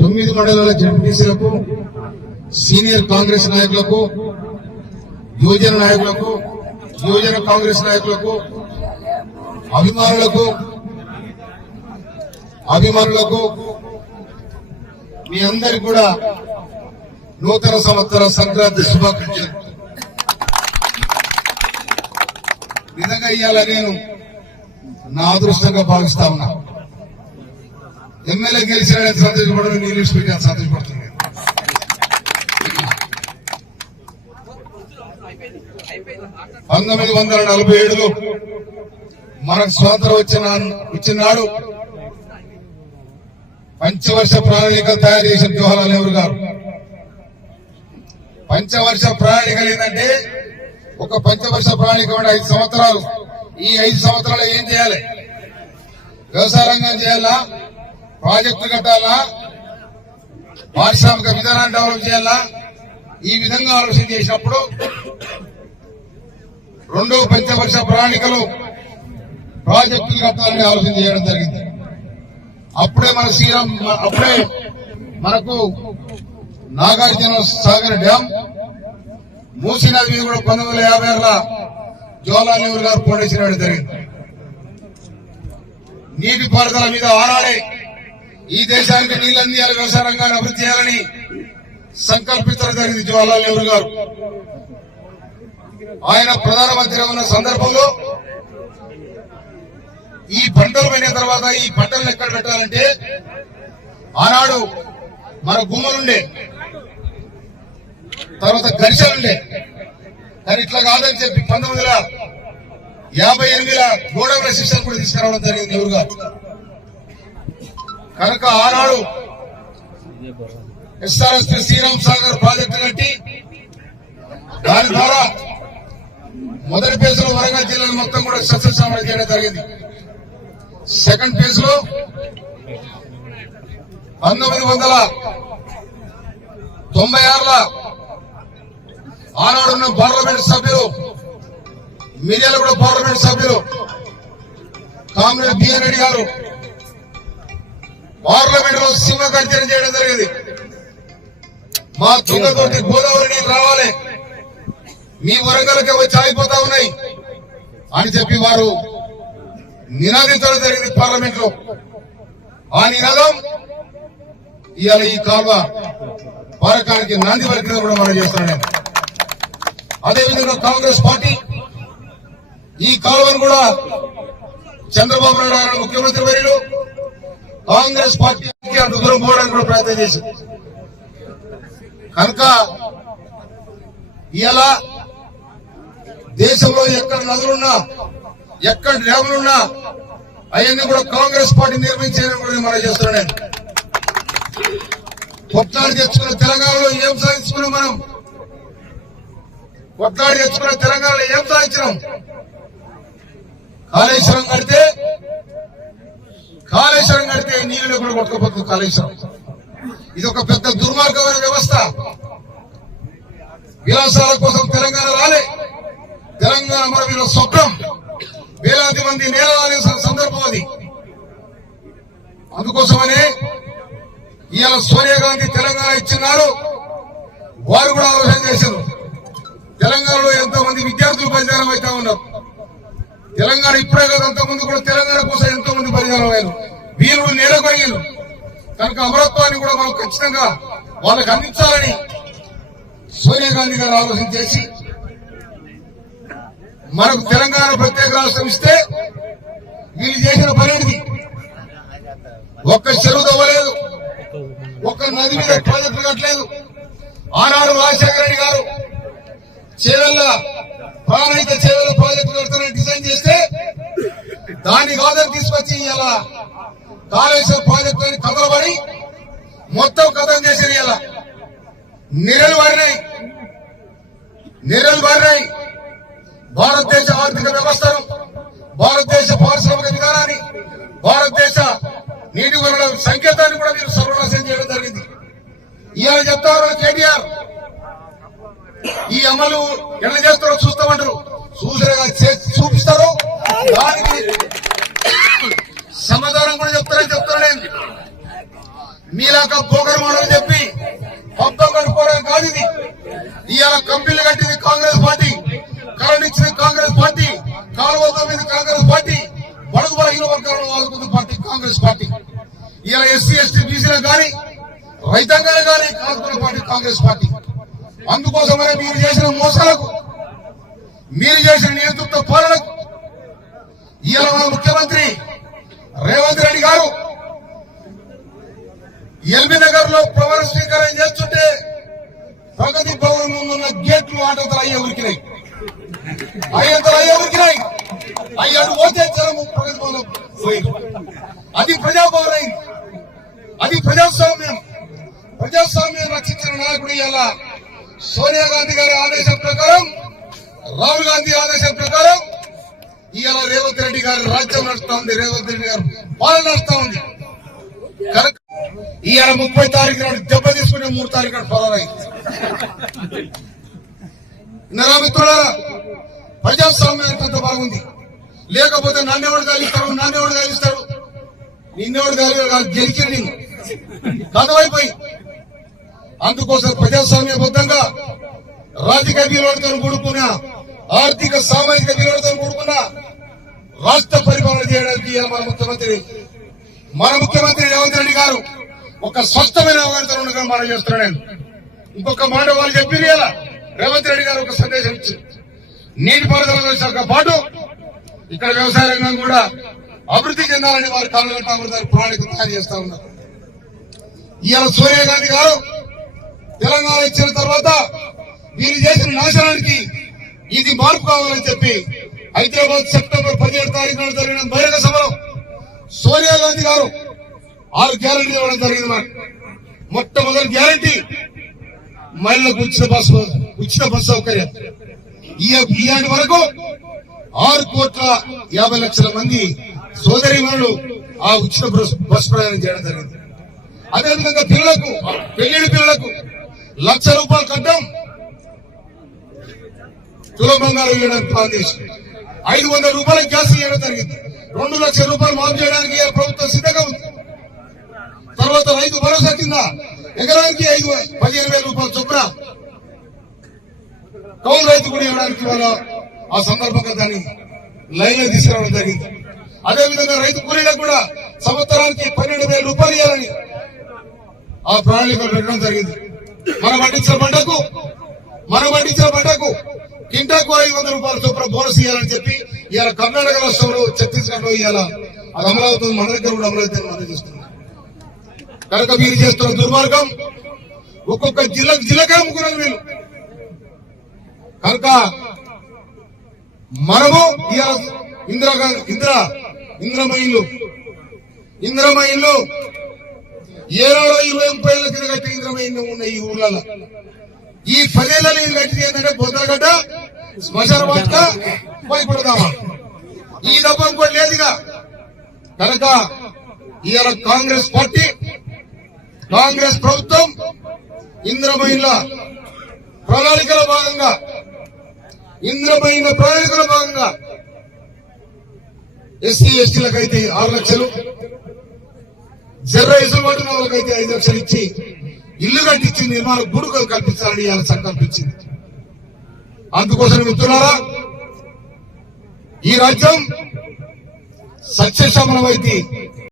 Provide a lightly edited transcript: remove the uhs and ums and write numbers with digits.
9 మండలాల జడ్పీటీసీలకు, సీనియర్ కాంగ్రెస్ నాయకులకు, యువజన నాయకులకు, యువజన కాంగ్రెస్ నాయకులకు, అభిమానులకు మీ అందరికి కూడా నూతన సంవత్సర సంక్రాంతి శుభాకాంక్షలు. నిజంగా ఇవాళ నేను నా అదృష్టంగా భావిస్తా ఉన్నా. ఎమ్మెల్యే గెలిచిన సంతోషపడడం, నీళ్ళు స్పీకర్ సంతోషపడుతుంది. 1947లో మనకు స్వాతంత్రం వచ్చినాడు పంచవర్ష ప్రణాళిక తయారు చేసిన జవహర్లాల్ నెహ్రూ గారు. పంచవర్ష ప్రణాళికలు ఏంటంటే, ఒక పంచవర్ష ప్రణాళిక 5 సంవత్సరాలు. ఈ 5 సంవత్సరాలు ఏం చేయాలి? వ్యవసాయ రంగం చేయాలా, ప్రాజెక్టులు కట్టాలా, పారిశ్రామిక విధానాన్ని డెవలప్ చేయాలా? ఈ విధంగా ఆలోచన చేసినప్పుడు రెండో పంచవర్ష ప్రణాళికలు ప్రాజెక్టులు కట్టాలని ఆలోచన చేయడం జరిగింది. అప్పుడే మనకు నాగార్జున సాగర్ డ్యామ్, మూసీ నది మీద కూడా 1956లో జవహర్లాల్ నెహ్రూ గారు ఫౌండేషన్ వేయడం జరిగింది. నీటిపారుదల మీద ఆనాడే ఈ దేశానికి నీళ్ళు అందియాలి, వ్యవసాయ రంగాన్ని అభివృద్ధి చేయాలని సంకల్పించడం జరిగింది జవహర్లాల్ నెహ్రూ గారు. ఆయన ప్రధానమంత్రి ఉన్న సందర్భంలో ఈ పంటలు పోయిన తర్వాత ఈ పంటలను ఎక్కడ పెట్టాలంటే, ఆనాడు మన గుమ్మలుండే, తర్వాత గరిసెలుండే, కానీ ఇట్లా కాదని చెప్పి 1958లో గోడౌన్ల సిస్టమ్ కూడా తీసుకురావడం జరిగింది నెహ్రూ గారు. కనుక ఆనాడు ఎస్ఆర్ఎస్ శ్రీరామ్ సాగర్ ప్రాజెక్టు కట్టి దాని ద్వారా మొదటి ఫేజ్ లో వరంగల్ జిల్లాను మొత్తం కూడా సస్యశ్యామలం చేయడం జరిగింది. సెకండ్ ఫేజ్ లో 1996లో ఆనాడున్న పార్లమెంట్ సభ్యులు, మిర్యాల కూడా పార్లమెంట్ సభ్యులు కామ్రేడ్ బిఎన్ రెడ్డి గారు పార్లమెంట్ లో సింహ గర్జన చేయడం జరిగింది. మా తుంగతోటి గోదావరి నీళ్ళు రావాలి, మీ వరంగల్కి వచ్చి ఆగిపోతా ఉన్నాయి అని చెప్పి వారు నినాదించడం జరిగింది పార్లమెంట్ లో. ఆ నినాదం ఇవాళ ఈ కాల్వ పారకానికి నాంది పలికిన కూడా మనం చేస్తున్నాం. అదేవిధంగా కాంగ్రెస్ పార్టీ ఈ కాలువను కూడా చంద్రబాబు నాయుడు గారు ముఖ్యమంత్రి వర్యులు కాంగ్రెస్ పార్టీ అంత దూరం పోవడానికి కూడా ప్రయత్నం చేసింది. కనుక ఇలా దేశంలో ఎక్కడ నదులున్నా, ఎక్కడ డ్యాములున్నా అవన్నీ కూడా కాంగ్రెస్ పార్టీ నిర్మించేదని కూడా మనం చేస్తున్నాం. కొట్లాడి తెచ్చుకున్న తెలంగాణలో ఏం సాధించుకున్నాం? మనం కొట్లాడి తెచ్చుకున్న తెలంగాణలో ఏం సాధించినాం? కాళేశ్వరం కడితే నీళ్ళు కూడా కొట్టుకుపోతుంది కాళేశ్వరం. ఇది ఒక పెద్ద దుర్మార్గమైన వ్యవస్థ. విలాసాల కోసం తెలంగాణ రాలే, తెలంగాణ మన వీళ్ళ స్వప్నం. వేలాది మంది నేలవాలే సందర్భం అది. అందుకోసమనే ఇవాళ సోనియా గాంధీ తెలంగాణ ఇచ్చినారు. వారు కూడా ఆలోచన చేశారు. తెలంగాణలో ఎంతో మంది విద్యార్థులు బలిదానం అవుతా ఉన్నారు. తెలంగాణ ఇప్పుడే కాదు, అంతకుముందు కూడా తెలంగాణ కోసం ఎంతో మంది బలిదానం అయ్యారు. వీరుడు నేలకొయ్యారు. కనుక అమరత్వాన్ని కూడా మనం ఖచ్చితంగా వాళ్ళకి అందించాలని సోనియా గాంధీ గారు ఆలోచన చేసి మనకు తెలంగాణ ప్రత్యేక రాష్ట్రం ఇస్తే వీళ్ళు చేసిన పనేది ఒక్క చెరువు తవ్వలేదు, ఒక్క నది మీద ప్రాజెక్టు కట్టలేదు. ఆనాడు రాజశేఖర రెడ్డి గారు చేవెళ్ల ప్రాణహిత చేవెళ్ల ప్రాజెక్టు కడతానని డిజైన్ చేస్తే దాన్ని కాదని తీసుకొచ్చి ఇలా కాళేశ్వరం ప్రాజెక్టు అని కథలబడి మొత్తం కథం చేసిన ఇలా నిరలు బారినాయి. భారతదేశ ఆర్థిక వ్యవస్థను, భారతదేశ పారిశ్రామిక విధానాన్ని, భారతదేశ నీటి వనరుల సంకేతాన్ని కూడా మీరు సర్వనాశనం చేయడం జరిగింది. ఇవాళ చెప్తారు కేటీఆర్ ఈ అమలు ఎలా చేస్తారో చూస్తామంటారు. చూపిస్తారు, దానికి సమాధానం కూడా చెప్తారని చెప్తాను. మీలాగా పోగర్ మోడల్ చెప్పి పబ్బం కడుక్కోవడం కాదు ఇది. ఇవాళ కంపెనీలు కట్టింది కాంగ్రెస్ పార్టీ, కరెంట్ ఇచ్చింది కాంగ్రెస్ పార్టీ, కాలువల మీద కాంగ్రెస్ పార్టీ, బడుగు బలహీన వర్గాలను ఆదుకున్న పార్టీ కాంగ్రెస్ పార్టీ. ఇలా ఎస్సీ ఎస్టీ బీసీలకు కానీ రైతాంగాలు కానీ కాదుకున్న పార్టీ కాంగ్రెస్ పార్టీ. అందుకోసమనే మీరు చేసిన మోసాలకు, మీరు చేసిన నేతృత్వ పాలనకు ఇవాళ మన ముఖ్యమంత్రి రేవంత్ రెడ్డి గారు ఎల్బీ నగర్ లో ప్రమాణ స్వీకారం చేస్తుంటే ప్రగతి భవన్ ముందున్న గేట్లు ఆటంతలు అయ్యే ఉరికినాయి, ఉరికినాయి. అయ్యాడు పోతే జనము ప్రగతి భవన్ పోయింది. అది ప్రజాభవన్ అయింది, అది ప్రజాస్వామ్యం. ప్రజాస్వామ్యం రక్షించిన నాయకుడు ఇవాళ సోనియా గాంధీ గారి ఆదేశం ప్రకారం, రాహుల్ గాంధీ ఆదేశం ప్రకారం ఇవాళ రేవంత్ రెడ్డి గారి రాజ్యం నడుస్తా ఉంది, రేవంత్ రెడ్డి గారు పాలన నడుస్తా ఉంది. ఇవాళ 30 తారీఖు నాడు దెబ్బ తీసుకునే 3 తారీఖు నాడు ఫలాలైంది. మిత్రులారా, ప్రజాస్వామ్యానికి అంత బాగుంది. లేకపోతే నన్నెవడు గాలిస్తాడు, నిన్నెవడు గాలి గెలిచి నేను కథవైపోయి. అందుకోసం ప్రజాస్వామ్యబద్ధంగా రాజకీయ విలువలతో కూడుకున్న, ఆర్థిక సామాజిక విలువలతో కూడుకున్న రాష్ట్ర పరిపాలన చేయడానికి మన ముఖ్యమంత్రి రేవంత్ రెడ్డి గారు ఒక స్పష్టమైన అవగాహన మనం చేస్తున్నాను. నేను ఇంకొక మాట వాళ్ళు చెప్పింది ఇలా రేవంత్ రెడ్డి గారు ఒక సందేశం ఇచ్చింది. నీటిపారుదల శాఖ పాటు ఇక్కడ వ్యవసాయ రంగం కూడా అభివృద్ధి చెందాలని వారు కాలగట్టామని ప్రణాళిక తయారు చేస్తా ఉన్నారు. ఇవాళ సోనియా గాంధీ గారు తెలంగాణ ఇచ్చిన తర్వాత వీరు చేసిన నాశనానికి ఇది మార్పు కావాలని చెప్పి హైదరాబాద్ సెప్టెంబర్ 17 తారీఖు నాడు జరిగిన బహిరంగ సభలో సోనియా గాంధీ గారు 6 గ్యారెంటీలు ఇవ్వడం జరిగింది. నాకు మొట్టమొదటి గ్యారెంటీ మహిళలకు ఉచిత బస్సు సౌకర్యం. ఈనాటి వరకు 6,50,00,000 మంది సోదరీమణులు ఆ ఉచిత బస్సు ప్రయాణం చేయడం జరిగింది. అదేవిధంగా పిల్లలకు, పెళ్లిడి పిల్లలకు ₹1,00,000 కట్టం సులభంగా ఇవ్వడానికి ప్లాన్ చేసి ₹500 గ్యాస్ ఇవ్వడం జరిగింది. ₹2,00,000 మాఫ్ చేయడానికి ప్రభుత్వం సిద్ధంగా ఉంది. తర్వాత రైతు భరోసా కింద ఎకరానికి 15,000 చొప్పున కౌలు రైతు కూడా ఇవ్వడానికి వాళ్ళ ఆ సందర్భంగా దాన్ని లైన్ లో తీసుకురావడం జరిగింది. అదేవిధంగా రైతు కూలీలకు కూడా సంవత్సరానికి ₹12,000 ఇవ్వాలని ఆ ప్రణాళికలు పెట్టడం జరిగింది. మనం పండించిన పంటకు కింటాకు ₹500 చొప్పున బోనస్ ఇవ్వాలని చెప్పి ఇవాళ కర్ణాటక రాష్ట్రంలో, ఛత్తీస్గఢ్ లో ఇవాళ అది అమలవుతుంది. మన దగ్గర కూడా అమలవుతుంది, మనం చేస్తున్నాం. కనుక మీరు చేస్తున్న దుర్మార్గం ఒక్కొక్క జిల్లాకే అమ్ముకున్నారు వీళ్ళు. కనుక మనము ఇందిరమ్మ ఇల్లు ఏనాడో 20-30 ఏళ్ల కింద కట్టిన ఇందిరమ్మ ఇల్లు ఉన్నాయి ఈ ఊర్లలో. ఈ 10 ఏళ్లలో ఇది కట్టింది ఏంటంటే బొద్దలగడ్డ, శ్మశాన వాటిక, భయపడదామా, ఈ దప్ప ఇంకోటి లేదుగా. కనుక ఇవాళ కాంగ్రెస్ పార్టీ, కాంగ్రెస్ ప్రభుత్వం ఇందిరమ్మ ఇళ్ల ప్రణాళికలో భాగంగా ఎస్సీ ఎస్టీలకైతే 6 లక్షలు, జర్రైజులు పట్టిన వాళ్ళకైతే 5 లక్షలు ఇచ్చి ఇల్లు కట్టించి నిర్మాణ గుడుకలు కల్పించాలని ఇవాళ సంకల్పించింది. అందుకోసం మిత్రులారా, ఈ రాజ్యం సత్యశమనమైతే